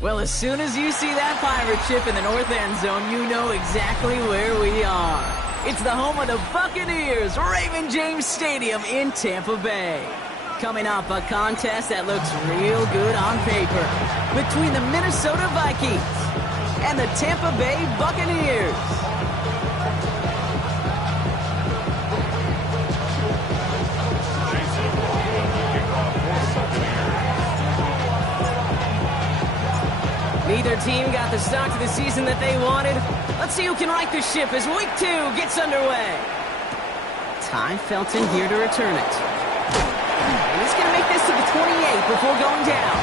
Well, as soon as you see that pirate ship in the north end zone, you know exactly where we are. It's the home of the Buccaneers, Raymond James Stadium in Tampa Bay. Coming up, a contest that looks real good on paper between the Minnesota Vikings and the Tampa Bay Buccaneers. Neither team got the start to the season that they wanted. Let's see who can right the ship as Week 2 gets underway. Ty Felton here to return it. And he's going to make this to the 28 before going down.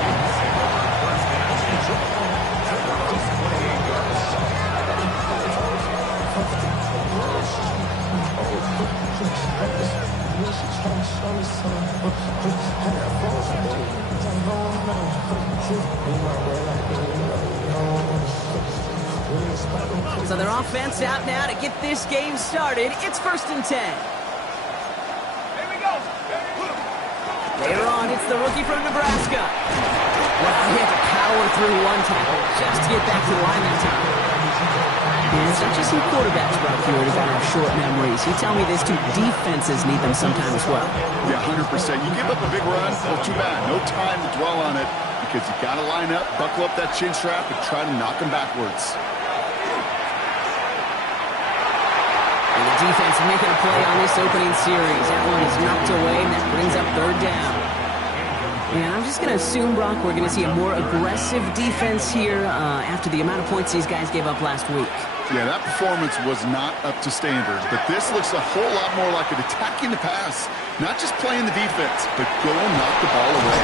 So their offense out now to get this game started. It's 1st and 10. Here we go. Later on, it's the rookie from Nebraska. Well, he had to power through one tackle just to get back to the line that time. And it's not just some quarterbacks, Brock, here who got our short memories. You tell me these two defenses need them sometime as well. Yeah, 100%. You give up a big run, well, too bad. No time to dwell on it because you got to line up, buckle up that chin strap, and try to knock them backwards. And the defense making a play on this opening series. That one is knocked away, and that brings up 3rd down. And I'm just going to assume, Brock, we're going to see a more aggressive defense here after the amount of points these guys gave up last week. Yeah, that performance was not up to standard, but this looks a whole lot more like an attacking the pass. Not just playing the defense, but go and knock the ball away.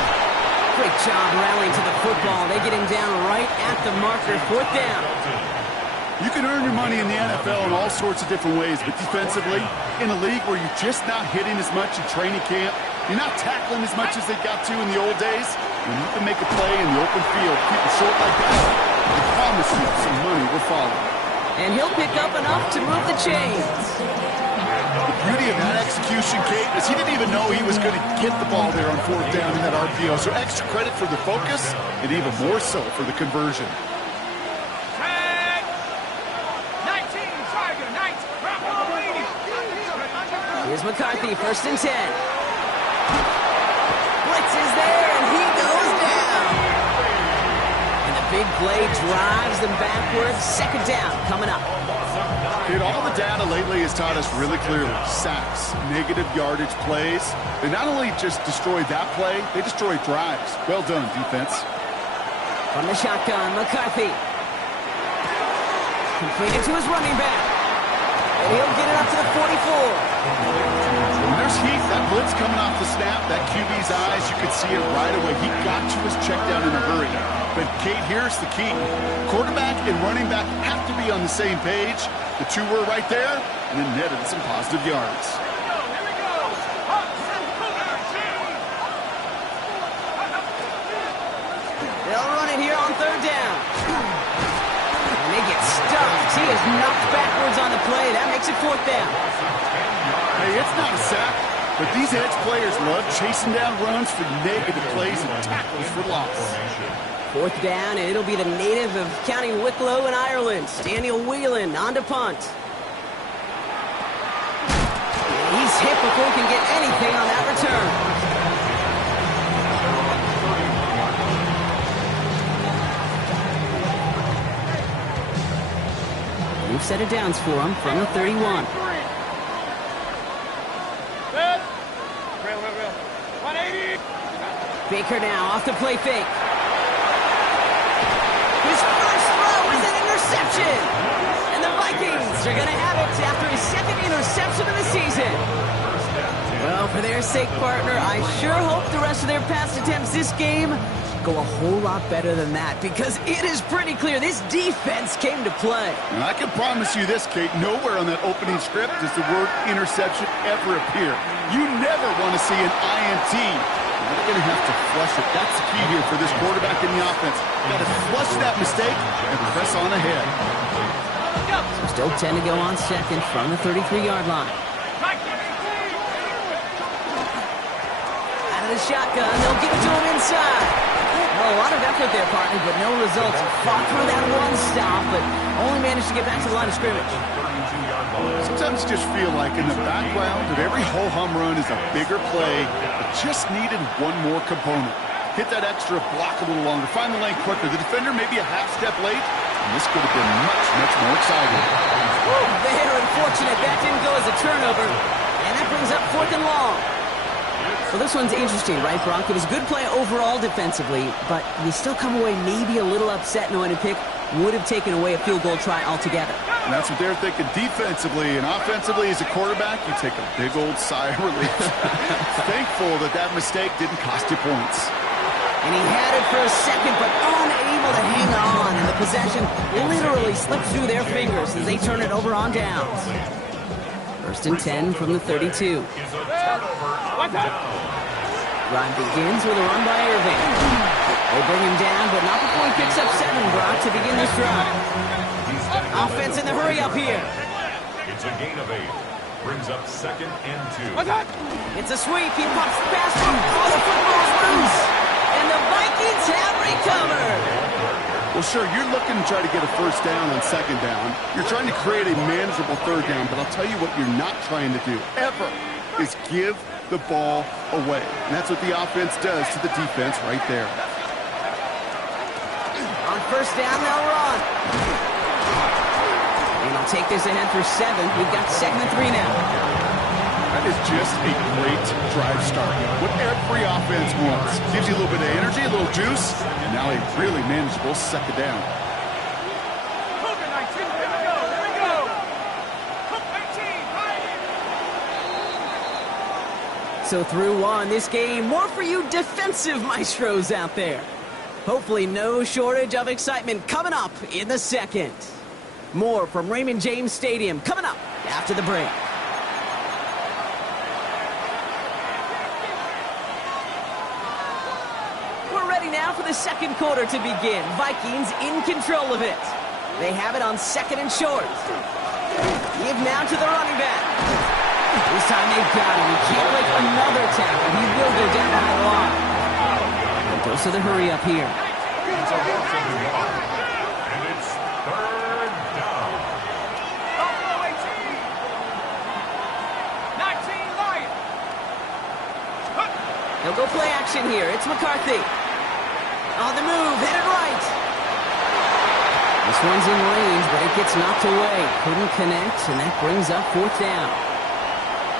Great job rallying to the football. They get him down right at the marker. 4th down. You can earn your money in the NFL in all sorts of different ways, but defensively, in a league where you're just not hitting as much in training camp, you're not tackling as much as they got to in the old days, when you can make a play in the open field, keep it short like that, I promise you some money will follow. And he'll pick up enough to move the chains. The beauty of that execution, Kate, is he didn't even know he was going to get the ball there on 4th down in that RPO. So extra credit for the focus, and even more so for the conversion. Tag! 19, Tiger, 19. Here's McCarthy, 1st and 10. Blitz is there, and he goes down. And the big play drives them backwards. 2nd down coming up. Dude, all the data lately has taught us really clearly. Sacks, negative yardage plays. They not only just destroyed that play, they destroyed drives. Well done, defense. From the shotgun, McCarthy. Completed to his running back. And he'll get it up to the 44. When there's heat, that blitz coming off the snap, that QB's eyes, you could see it right away. He got to his check down in a hurry. But, Kate, here's the key. Quarterback and running back have to be on the same page. The two were right there, and it netted some positive yards. Here we go. They'll run it here on 3rd down. And they get stuffed. He is knocked backwards on the play. That makes it 4th down. Hey, it's not a sack, but these edge players love chasing down runs for negative plays and tackles for loss. 4th down, and it'll be the native of County Wicklow in Ireland, Daniel Whelan, on to punt. He's hit before he can get anything on that return. New set of downs for him from the 31. Real. 180. Baker now off the play fake. His first throw is an interception. And the Vikings are going to have it after his second interception of the season. Well, for their sake, partner, I sure hope the rest of their pass attempts this game go a whole lot better than that, because it is pretty clear this defense came to play. And I can promise you this, Kate, nowhere on that opening script does the word interception ever appear. You never want to see an INT. You're going to have to flush it. That's the key here for this quarterback in the offense. Got to flush that mistake and press on ahead. So still 10 to go on second from the 33-yard line. Out of the shotgun, they'll give it to him inside. Well, a lot of effort there, partner, but no results. Fought through that one stop, but only managed to get back to the line of scrimmage. Sometimes you just feel like in the background of every ho-hum run is a bigger play that just needed one more component. Hit that extra block a little longer, find the lane quicker. The defender may be a half step late, and this could have been much, much more exciting. They're unfortunate. That didn't go as a turnover, and that brings up 4th and long. Well, this one's interesting, right, Brock? It was a good play overall defensively, but you still come away maybe a little upset knowing a pick would have taken away a field goal try altogether. And that's what they're thinking defensively. And offensively, as a quarterback, you take a big old sigh of relief. Thankful that that mistake didn't cost you points. And he had it for a second, but unable to hang on. And the possession literally slipped through their fingers as they turn it over on downs. 1st and 10 from the 32. Drive begins with a run by Irving. They bring him down, but not before he picks up 7, Brock, to begin this drive. Offense in the hurry up here. It's a gain of 8. Brings up 2nd and 2. It's a sweep. He pops the pass. Oh, the football's loose. And the Vikings have recovered. Well, sure, you're looking to try to get a first down on 2nd down. You're trying to create a manageable 3rd down, but I'll tell you what you're not trying to do, ever, is give the ball away. And that's what the offense does to the defense right there. On 1st down, they'll run. And he'll take this ahead for 7. We've got 2nd and 3 now. That is just a great drive start. What every offense wants. Gives you a little bit of energy, a little juice, and now a really manageable 2nd down. So through one, this game, more for you defensive maestros out there. Hopefully no shortage of excitement coming up in the 2nd. More from Raymond James Stadium coming up after the break. We're ready now for the 2nd quarter to begin. Vikings in control of it. They have it on 2nd and short. Give now to the running back. This time they've got him. He can't make another tackle. He will go down behind the line. It goes to the hurry up here. And it's 3rd down. 19 Lions. They'll go play action here. It's McCarthy. On the move, headed right. This one's in range, but it gets knocked away. Couldn't connect, and that brings up 4th down.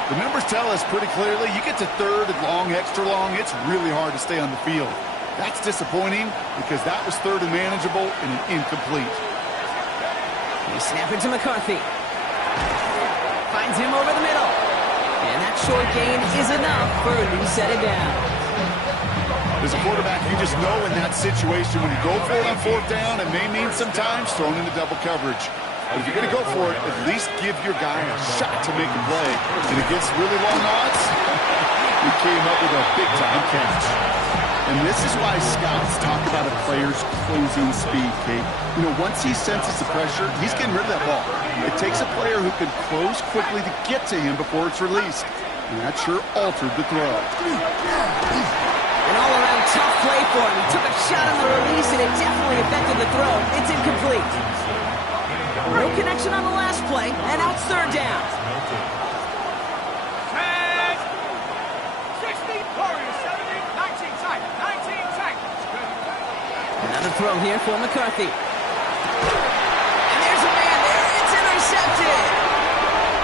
The numbers tell us pretty clearly, you get to 3rd and long, extra long, it's really hard to stay on the field. That's disappointing because that was 3rd and manageable and an incomplete. They snap it to McCarthy. Finds him over the middle. And that short gain is enough for a new set of downs. As a quarterback, you just know in that situation when you go for it on 4th down, it may mean sometimes thrown into double coverage. But if you're going to go for it, at least give your guy a shot to make a play. And against really long odds, he came up with a big-time catch. And this is why scouts talk about a player's closing speed, Kate. You know, once he senses the pressure, he's getting rid of that ball. It takes a player who can close quickly to get to him before it's released. And that sure altered the throw. An all-around tough play for him. He took a shot on the release, and it definitely affected the throw. It's incomplete. No connection on the last play, and now it's 3rd down. 60, Warriors 70, 19 seconds. 19 seconds. Another throw here for McCarthy. And there's a man there. It's intercepted.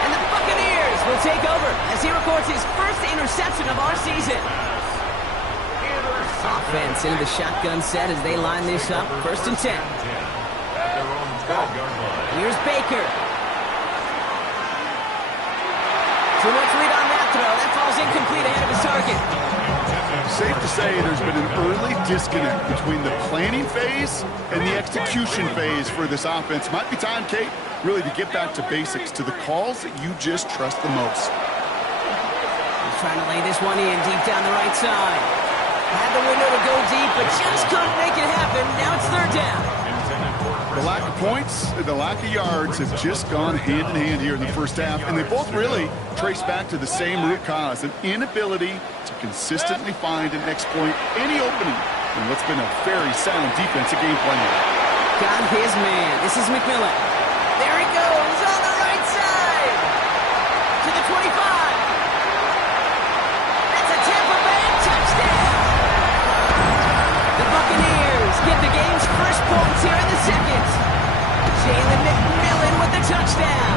And the Buccaneers will will take over as he records his first interception of our season. Offense into the shotgun set as they line this up. 1st and 10. Here's Baker. Too much lead on that throw. That falls incomplete ahead of his target. Safe to say there's been an early disconnect between the planning phase and the execution phase for this offense. Might be time, Kate, really to get back to basics, to the calls that you just trust the most. He's trying to lay this one in deep down the right side. Had the window to go deep, but just couldn't make it happen. Now it's 3rd down. The lack of points, the lack of yards have just gone hand in hand here in the first half, and they both really trace back to the same root cause, an inability to consistently find and exploit any opening in what's been a very sound defensive game plan. Got his man. This is McMillan. There he goes on the right side. To the 25. That's a Tampa Bay touchdown. The Buccaneers get the game's first points here in the 2nd. Jalen McMillan with the touchdown.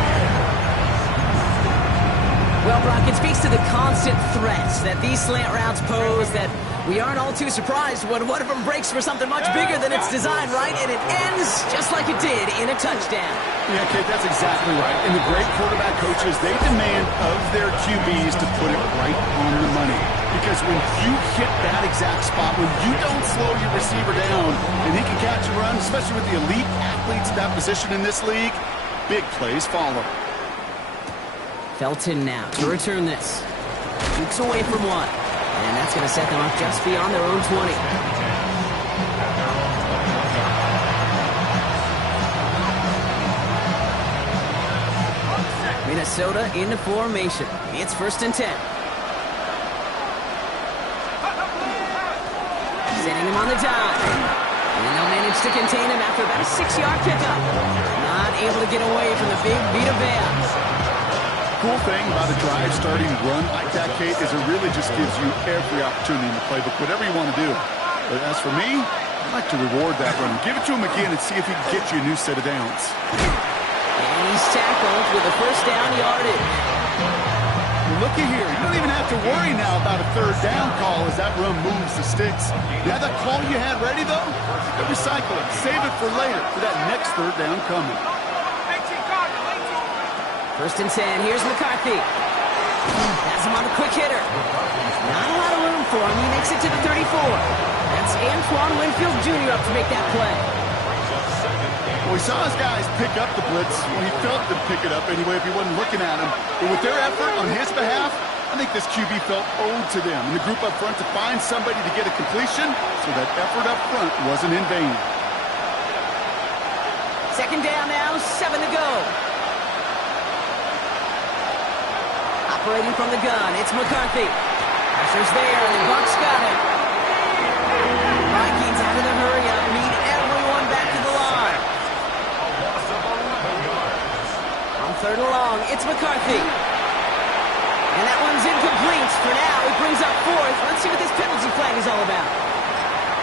Well, Brock, it speaks to the constant threats that these slant routes pose that we aren't all too surprised when one of them breaks for something much bigger than it's designed, right? And it ends just like it did in a touchdown. Yeah, Kate, that's exactly right. And the great quarterback coaches, they demand of their QBs to put it right on the money. Because when you hit that exact spot, when you don't slow your receiver down and he can catch and run, especially with the elite athletes at that position in this league, big plays follow. Felton now to return this. Jukes away from one. And that's going to set them up just beyond their own 20. Minnesota into formation. It's 1st and 10. Setting him on the dime. And they'll manage to contain him after about a 6-yard pickup. Not able to get away from the big Vita Vea. Cool thing about a drive starting run like that, Kate, is it really just gives you every opportunity in the playbook, whatever you want to do. But as for me, I'd like to reward that run. Give it to him again and see if he can get you a new set of downs. And he's tackled with a 1st down yardage. Looky here. You don't even have to worry now about a 3rd down call as that run moves the sticks. You have that call you had ready, though? Recycle it. Save it for later for that next 3rd down coming. 1st and 10. Here's McCarthy. Has him on the quick hitter. Not a lot of room for him. He makes it to the 34. That's Antoine Winfield Jr. up to make that play. Well, we saw his guys pick up the blitz. Well, he felt them pick it up anyway if he wasn't looking at him. But with their effort on his behalf, I think this QB felt owed to them and the group up front to find somebody to get a completion, so that effort up front wasn't in vain. 2nd down now, 7 to go. Operating from the gun, it's McCarthy. Pressure's there, and the Bucs got him. Vikings out of the hurry-up, need everyone back to the line. On 3rd and long, it's McCarthy. And that one's incomplete for now. It brings up 4th. Let's see what this penalty flag is all about.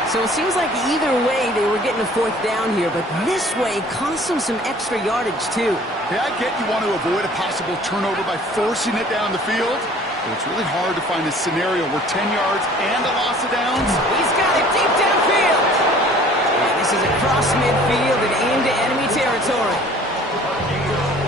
So it seems like either way they were getting a 4th down here, but this way cost them some extra yardage too. Yeah, I get you want to avoid a possible turnover by forcing it down the field, but it's really hard to find a scenario where 10 yards and a loss of downs. He's got it deep downfield. And this is across midfield and aimed at enemy territory.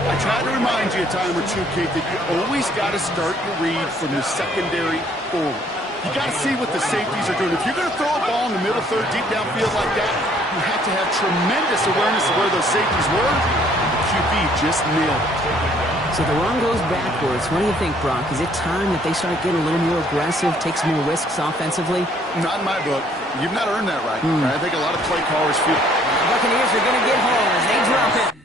I tried to remind you a time or two, Kate, that you always got to start your read from the secondary forward. You got to see what the safeties are doing. If you're going to throw a ball in the middle 3rd deep downfield like that, you have to have tremendous awareness of where those safeties were. The QB just nailed it. So the run goes backwards. What do you think, Brock? Is it time that they start getting a little more aggressive, take some more risks offensively? Not in my book. You've not earned that right. I think a lot of play callers feel... The Buccaneers are going to get home as they drop it.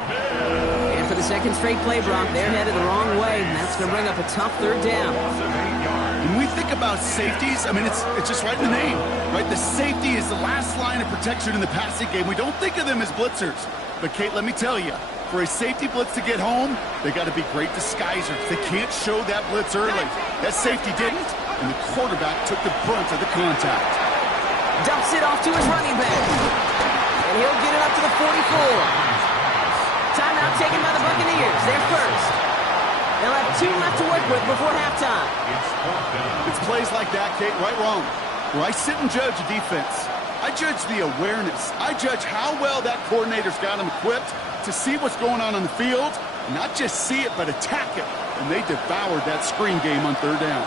And for the 2nd straight play, Brock, they're headed the wrong way, and that's going to bring up a tough 3rd down. When we think about safeties, I mean, it's just right in the name, right? The safety is the last line of protection in the passing game. We don't think of them as blitzers. But, Kate, let me tell you, for a safety blitz to get home, they got to be great disguisers. They can't show that blitz early. That safety didn't, and the quarterback took the brunt of the contact. Dumps it off to his running back. And he'll get it up to the 44. Timeout taken by the Buccaneers. They're first. They'll have 2 left to work with before halftime. It's plays like that, Kate, right wrong, where I sit and judge a defense. I judge the awareness. I judge how well that coordinator's got him equipped to see what's going on the field, and not just see it, but attack it. And they devoured that screen game on 3rd down.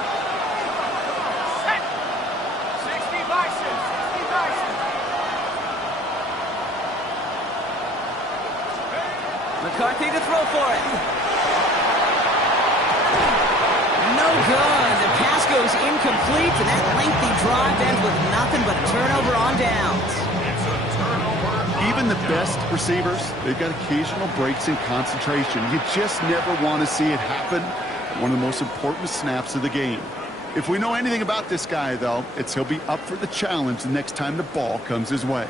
Set. 60 Bison. 60 Bison. McCarthy to throw for it. No good. The pass goes incomplete, and that lengthy drive ends with nothing but a turnover on downs. Even the best receivers, they've got occasional breaks in concentration. You just never want to see it happen. One of the most important snaps of the game. If we know anything about this guy, though, it's he'll be up for the challenge the next time the ball comes his way.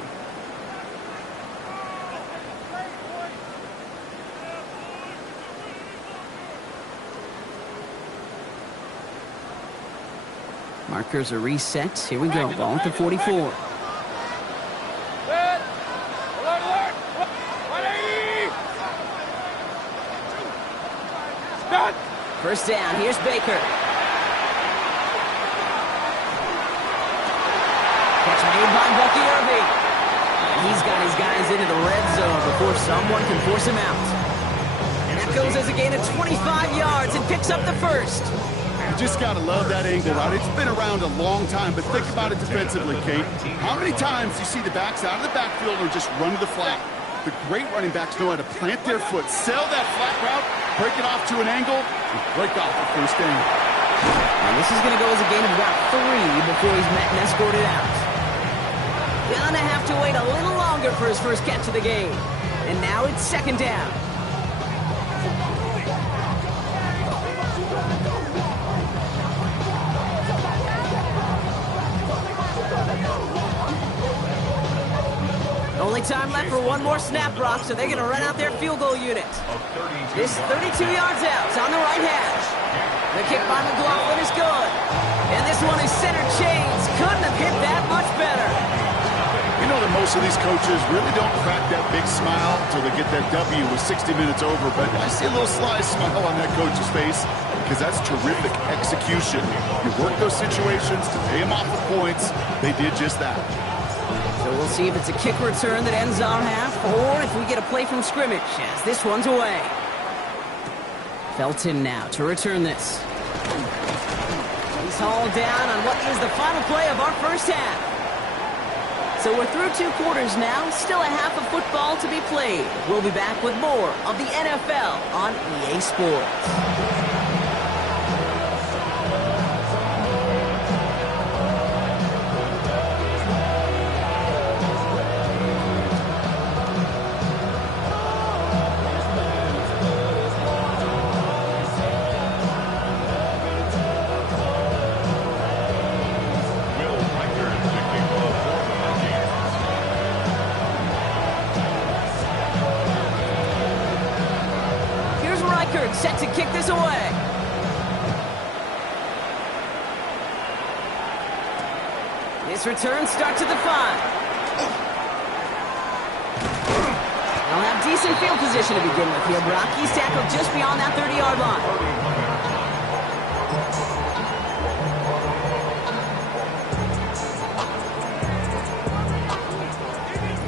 Markers are reset. Here we go. Ball at the 44. Alert. Alert. 180. Start. First down. Here's Baker. Catch made by Bucky Irving. And he's got his guys into the red zone before someone can force him out. And that goes as a gain of 25 yards and picks up the first. You just got to love that angle, right? It's been around a long time, but think about it defensively, Kate. How many times do you see the backs out of the backfield or just run to the flat? The great running backs know how to plant their foot, sell that flat route, break it off to an angle, and break off the first down. And this is going to go as a gain of about 3 before he's met and escorted out. Gonna have to wait a little longer for his first catch of the game. And now it's 2nd down. Only time left for one more snap, Brock, so they're going to run out their field goal unit. This 32 yards out. It's on the right hash. The kick by McLaughlin is good. And this one is center chains. Couldn't have hit that much better. You know that most of these coaches really don't crack that big smile until they get that W with 60 minutes over, but I see a little sly smile on that coach's face because that's terrific execution. You work those situations to pay them off with points. They did just that. So we'll see if it's a kick return that ends our half, or if we get a play from scrimmage, as this one's away. Felton now to return this. He's hauled down on what is the final play of our first half. So we're through 2 quarters now, still a half of football to be played. We'll be back with more of the NFL on EA Sports. Set to kick this away. This return starts at the 5. They'll have decent field position to begin with here, Brock. He's tackled just beyond that 30-yard line.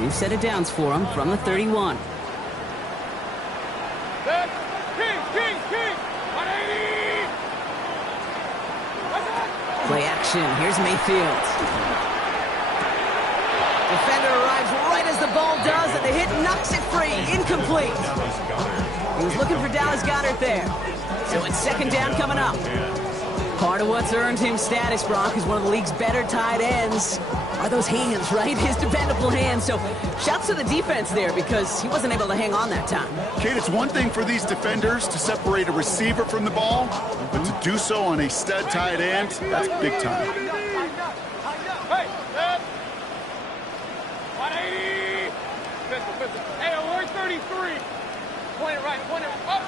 New set of downs for him from the 31. Play action. Here's Mayfield. Defender arrives right as the ball does, and the hit knocks it free. Incomplete. He was looking for Dallas Goedert there. So it's 2nd down coming up. Part of what's earned him status, Brock, is one of the league's better tight ends. Are those hands, right? His dependable hands. So shouts to the defense there because he wasn't able to hang on that time. Kate, it's one thing for these defenders to separate a receiver from the ball, but to do so on a stud tight end, that's big time. Hey, 180. Pistol. Hey, alert 33. Point it right. Point it up.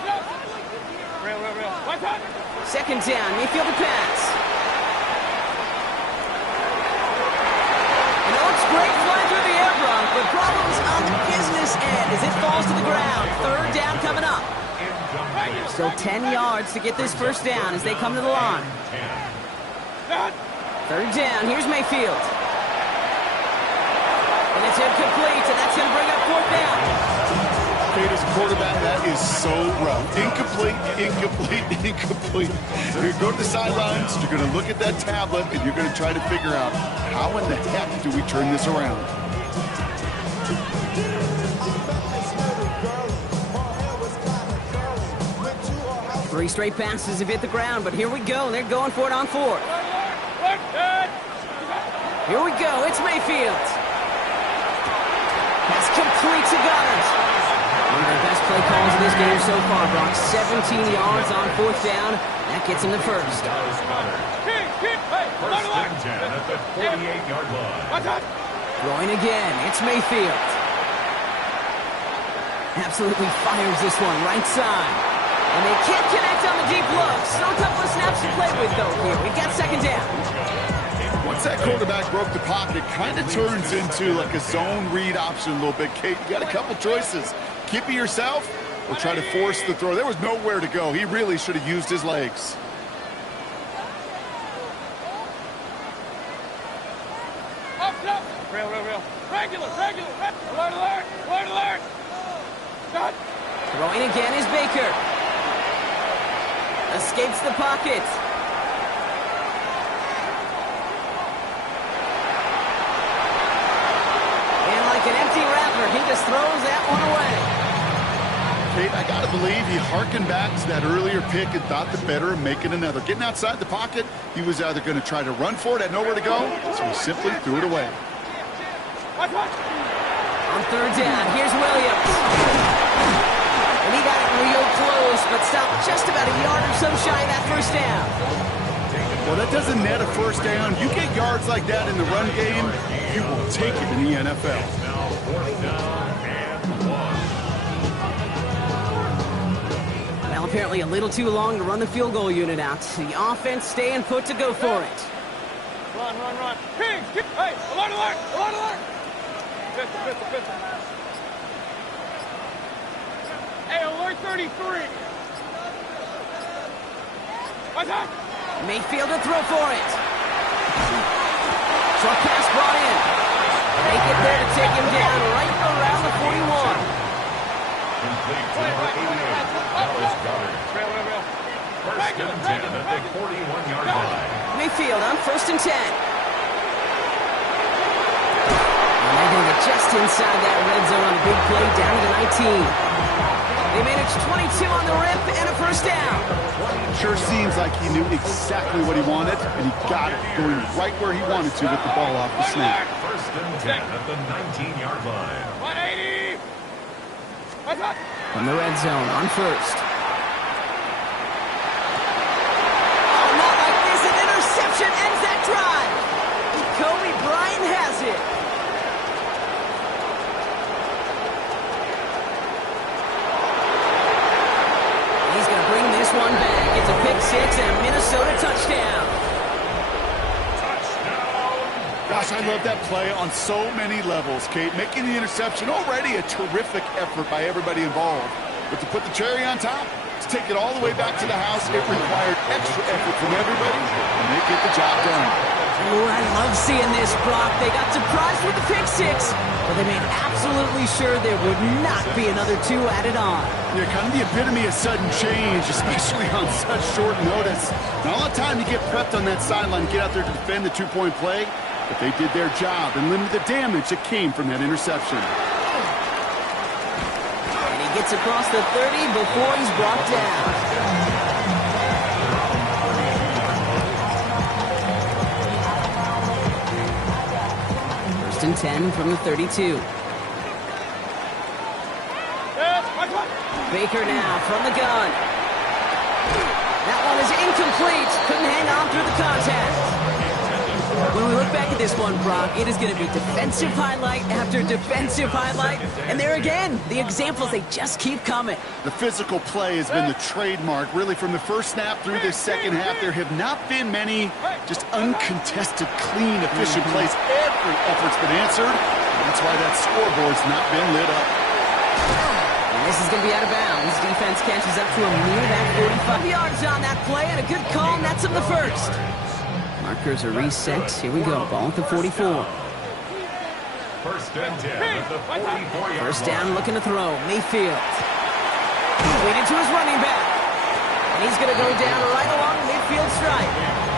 Real. What's up? Second down, Mayfield to pass. You know, it's great flying through the air, Brock, but problems on the business end as it falls to the ground. Third down coming up. Still 10 yards to get this first down as they come to the line. Third down, here's Mayfield. And it's incomplete, and that's going to bring up fourth down. Kate, as a quarterback, that is so rough. Incomplete. You're going to go to the sidelines, you're going to look at that tablet, and you're going to try to figure out how in the heck do we turn this around. Three straight passes have hit the ground, but here we go. They're going for it on fourth. Here we go. It's Mayfield. That's complete to Gunners. One of the best play calls of this game so far, Brock. 17 yards on fourth down. That gets him the first. First and 10 at the 48-yard line. Throwing again. It's Mayfield. Absolutely fires this one right side. And they can't connect on the deep look. Still a couple of snaps to play with, though, here. We've got second down. Once that quarterback broke the pocket, kind of turns into like a zone read option a little bit. Kate, you got a couple choices. Keep it yourself or try to force the throw. There was nowhere to go. He really should have used his legs. Real. Regular. Alert. Shot. Throwing again is Baker. Escapes the pocket. And like an empty wrapper, he just throws that one away. Kate, I got to believe he harkened back to that earlier pick and thought the better of making another. Getting outside the pocket, he was either going to try to run for it, had nowhere to go, so he simply threw it away. On third down, here's Williams. And he got it real close, but stopped just about a yard or so shy of that first down. Well, that doesn't net a first down. You get yards like that in the run game, you will take it in the NFL. Now fourth down and 1. Well, apparently a little too long to run the field goal unit out. The offense staying put to go for it. Run. Hey, alert. Pistol. Hey, alert 33. What's up? Mayfield to throw for it. Short pass brought in. They get there to take him down right around the 41. Complete to number 88, Dallas Goddard. Real. First and 10 at the 41-yard line. Mayfield on first and 10. And they're going to get just inside that red zone on a big play down to the 19. They managed 22 on the rip and a first down. Sure seems like he knew exactly what he wanted, and he got it going right where he wanted to with the ball off the snap. First and 10 at the 19-yard line. 180. What's up? From the red zone on first. Oh, not like this. An interception ends that drive. Kobe Bryant has it. He's going to bring this one back. It's a pick six and a Minnesota touchdown. Gosh, I love that play on so many levels, Kate. Making the interception, already a terrific effort by everybody involved. But to put the cherry on top, to take it all the way back to the house, it required extra effort from everybody, and they get the job done. Oh, I love seeing this, Brock. They got surprised with the pick six, but they made absolutely sure there would not be another two added on. Yeah, kind of the epitome of sudden change, especially on such short notice. Not a lot of time to get prepped on that sideline, get out there to defend the two-point play, but they did their job and limited the damage that came from that interception. And he gets across the 30 before he's brought down. and 10 from the 32. Baker now from the gun. That one is incomplete. Couldn't hang on through the contact. When we look back at this one, Brock, it is going to be defensive highlight after defensive highlight. And there again, the examples, they just keep coming. The physical play has been the trademark. Really, from the first snap through this second half, there have not been many just uncontested, clean, efficient plays. Every effort's been answered. That's why that scoreboard's not been lit up. And this is going to be out of bounds. Defense catches up to him near that 45 yards on that play, and a good call nets him the first. Markers are reset. Here we go. Ball at the 44. First and 10 at the 44-yard First down, looking to throw. Mayfield. Waiting to his running back. And he's going to go down right along the midfield stripe.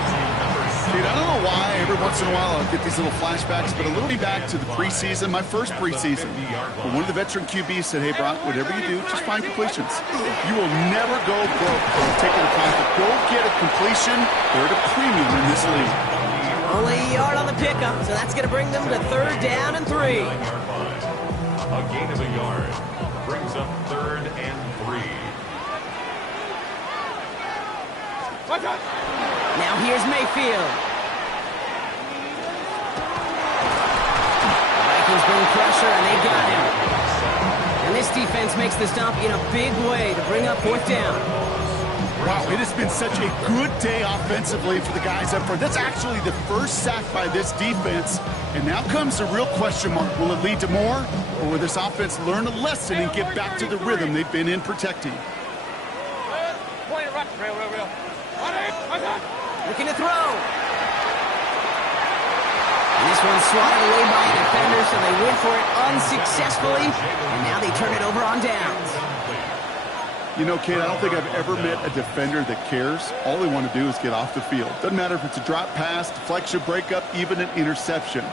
Dude, I don't know why every once in a while I'll get these little flashbacks, but a little bit back to the preseason, my first preseason. When one of the veteran QBs said, hey, Brock, whatever you do, just find completions. You will never go broke taking a pass, but go get a completion. They're at a premium in this league. Only a yard on the pickup, so that's going to bring them to third down and 3. A gain of a yard brings up third and 3. Now here's Mayfield. The Vikings bring pressure, and they got him. And this defense makes the stop in a big way to bring up fourth down. Wow, it has been such a good day offensively for the guys up front. That's actually the first sack by this defense. And now comes the real question mark. Will it lead to more? Or will this offense learn a lesson and get back to the rhythm they've been in protecting? Looking to throw. And this one's swatted away by a defender, so they went for it unsuccessfully. And now they turn it over on downs. You know, kid, I don't think I've ever met a defender that cares. All they want to do is get off the field. Doesn't matter if it's a drop pass, deflection, breakup, even an interception.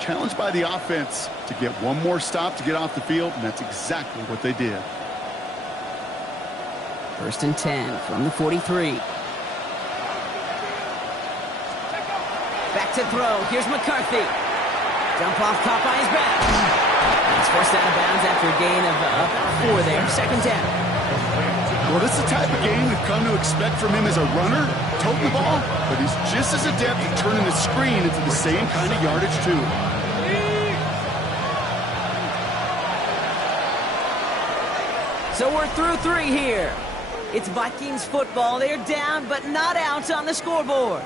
Challenged by the offense to get one more stop to get off the field, and that's exactly what they did. First and 10 from the 43. Back to throw. Here's McCarthy. Jump off, caught by his back. He's forced out of bounds after a gain of about 4 there. Second down. Well, this is the type of game we've come to expect from him as a runner, toting the ball, but he's just as adept at turning the screen into the same kind of yardage, too. So we're through 3 here. It's Vikings football. They're down, but not out on the scoreboard.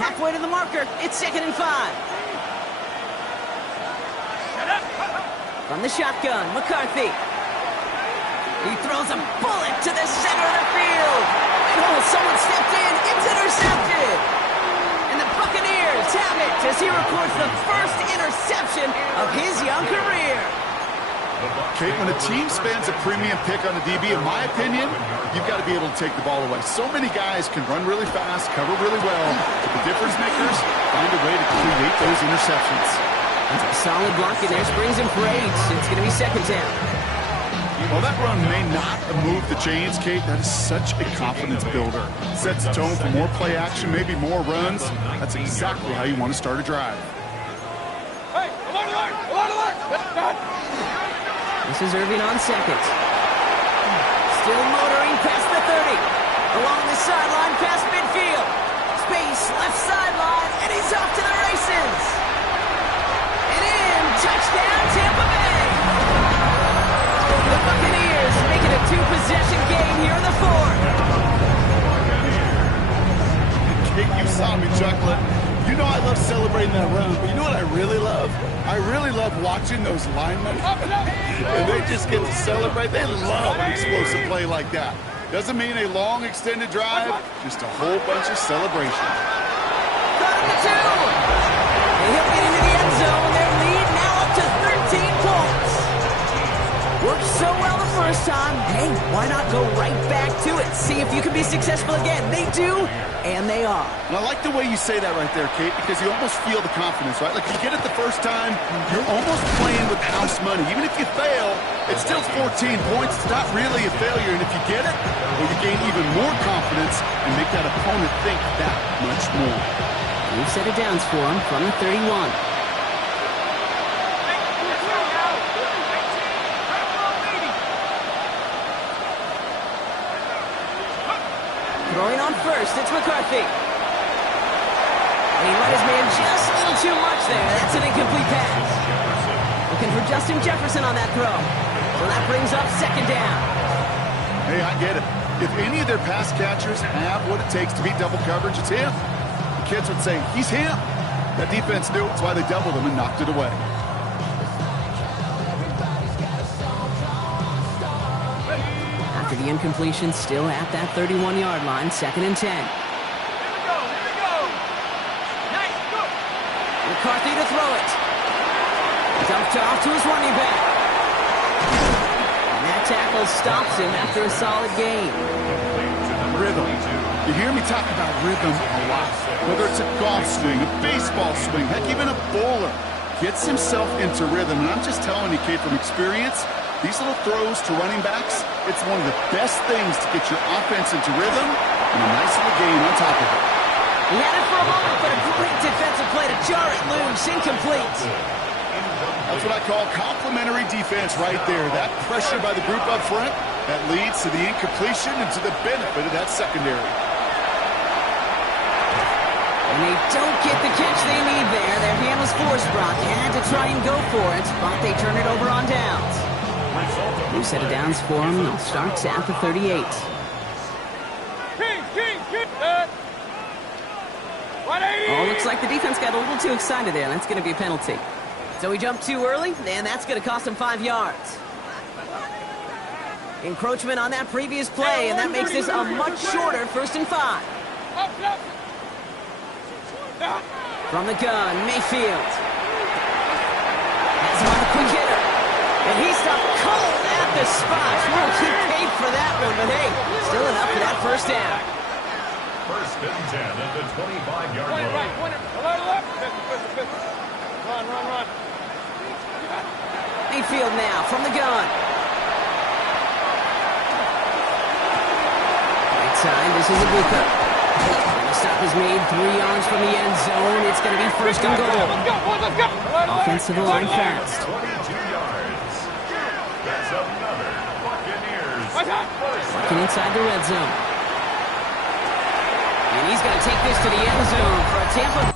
Halfway to the marker. It's 2nd and 5. From the shotgun, McCarthy. He throws a bullet to the center of the field. Oh, someone stepped in. It's intercepted. And the Buccaneers have it as he records the first interception of his young career. Kate, when a team spends a premium pick on a DB, in my opinion, you've got to be able to take the ball away. So many guys can run really fast, cover really well, but the difference makers find a way to create those interceptions. That's a solid block in there. Springs him for 8. It's going to be second down. Well, that run may not have moved the chains, Kate. That is such a confidence builder. Sets the tone for more play action, maybe more runs. That's exactly how you want to start a drive. Hey, alert, alert, alert, alert! This is Irving on second. Still motoring past the 30. Along the sideline past midfield. Space, left sideline, and he's off to the races. And in, touchdown, Tampa Bay. The Buccaneers making a 2-possession game here in the 4th. Kate, you saw me chuckling. You know I love celebrating that run, but you know what I really love? I really love watching those linemen. And they just get to celebrate. They love an explosive play like that. Doesn't mean a long extended drive, just a whole bunch of celebration. Got him to 2. And he'll get into the end zone. Their lead now up to 13 points. Worked so well the first first time, hey, why not go right back to it? See if you can be successful again. They do, and they are. And I like the way you say that right there, Kate, because you almost feel the confidence, right? Like, if you get it the first time, you're almost playing with house money. Even if you fail, it's still 14 points. It's not really a failure. And if you get it, well, you gain even more confidence and make that opponent think that much more. We've set it downs for him from the 31. Throwing on first, it's McCarthy. And he let his man just a little too much there. That's an incomplete pass. Looking for Justin Jefferson on that throw. So that brings up second down. Hey, I get it. If any of their pass catchers have what it takes to beat double coverage, it's him. The kids would say, he's him. That defense knew it. That's why they doubled him and knocked it away. After the incompletion, still at that 31-yard line, 2nd and 10. McCarthy to throw it. Dumped off to his running back. And that tackle stops him after a solid gain. Rhythm. You hear me talk about rhythm a lot. Whether it's a golf swing, a baseball swing, heck, even a bowler gets himself into rhythm. And I'm just telling you, Kate, from experience, these little throws to running backs, it's one of the best things to get your offense into rhythm and a nice little gain on top of it. He had it for a moment, but a great defensive play to jar it loose, incomplete. That's what I call complimentary defense right there. That pressure by the group up front, that leads to the incompletion and to the benefit of that secondary. And they don't get the catch they need there. Their hand was forced, Brock. They had to try and go for it, but they turn it over on downs. New set of downs for him. It starts at the 38. Oh, looks like the defense got a little too excited there. That's going to be a penalty. So he jumped too early, and that's going to cost him 5 yards. Encroachment on that previous play, and that makes this a much shorter 1st and 5. From the gun, Mayfield. Has him on the quick hitter. And he stopped cold at the spot. Well, he paid for that one, but hey, still enough for that first down. 1st and 10 at the 25-yard line. Run. Mayfield now from the gun. Right side, this is a blooper. The stop is made 3 yards from the end zone. It's going to be 1st and goal. Let's go. Offensive line fast. 22 yards. That's another Buccaneers. Working inside the red zone. And he's going to take this to the end zone for a Tampa